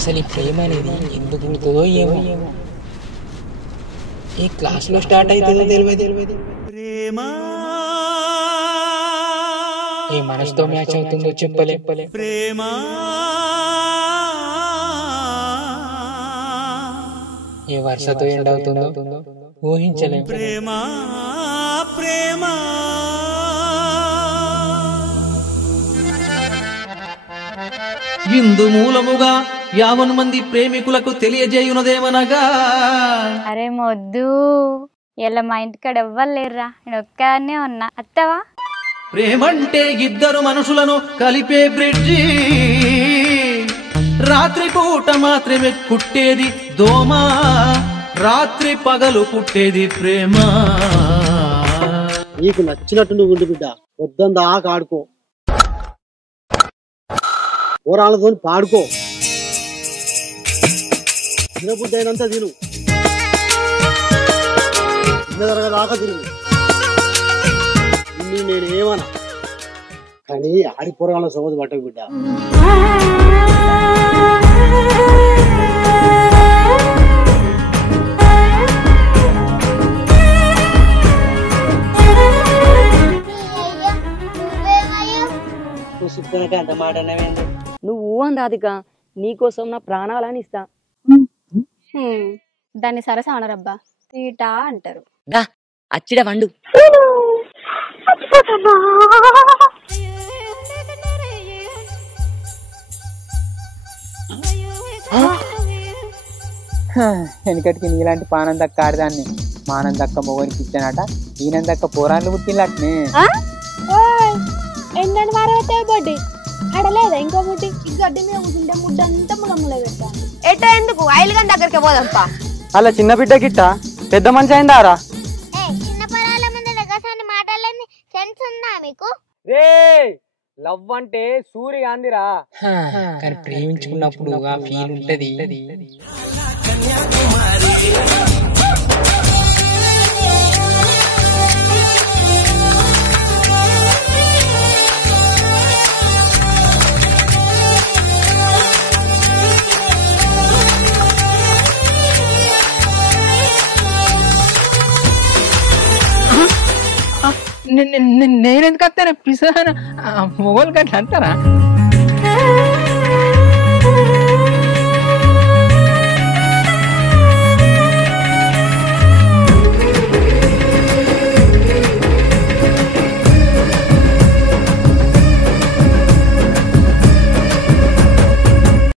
అసలు ఈ ప్రేమ అనేది ఎందుకు పుడుతుందో ఏమో, ఈ క్లాస్ లో స్టార్ట్ అవుతుందో తెలియదు, ఏ మనసుతో మ్యాచ్ అవుతుందో చెప్పలే, ఏ వరుసతో ఎండ్ అవుతుందో ఊహించలేం. ఇందు మూలముగా 50 మంది ప్రేమికులకు తెలియజేయునదేమనగా, అరే మొద్దు ఇలా మా ఇంటికాడ ఎవ్వలేర్రా, నేను ఒక్కనే ఉన్నా, అత్తవా? ప్రేమంటే ఇద్దరు మనుషులను కలిపే బ్రిడ్జి, రాత్రి పూట మాత్రమే కుట్టేది దోమ, రాత్రి పగలు పుట్టేది ప్రేమ. నీకు నచ్చినట్టు నువ్వు ఉండి బిడ్డ, వద్దందా ఆడుకో, పోరాళ్ళతో పాడుకో, తినబుద్ధి అయినంత తిను, చిన్న తరగదాకా తిను. నేను ఏమన్నా కానీ ఆడి పోరాళ్ళ సోదరు పట్టకు బిడ్డ. అంత మాట నువ్వు అందాదిక నీకోసం నా ప్రాణాలని ఇస్తా. దాన్ని సరస అనరబ్బా, తీట అంటారు. అచ్చిడ వండు. వెనకటికి నీలాంటి పానం దక్క ఆడదాన్ని మానం దక్క మొగనికి ఇచ్చానట, ఈయన దక్క పోరాళ్ళు పుట్టినట్నే. ఏంటంటే వారైతే బొడ్డి అడలేదా ఇంకో ముడ్డి, ఈ గడ్డి మీద కూర్చుంటే ముడ్డి అంతా ములముల పెట్టాను. ఎటో ఎందుకు ఐలుగా దగ్గరికి పోదంపా. అలా చిన్న బిడ్డ గిట్ట పెద్ద మంచి అయిందారా? చిన్న పొలాల ముందు లెగసాన్ని మాట్లాడలేని సెన్స్ ఉందా మీకు? లవ్ అంటే సూర్య అందిరా, కానీ ప్రేమించుకున్నప్పుడు ఆ ఫీల్ ఉంటది. నేనెందుకు వస్తాను పిసా మొగోళ్ళు గట్లా అంటారా?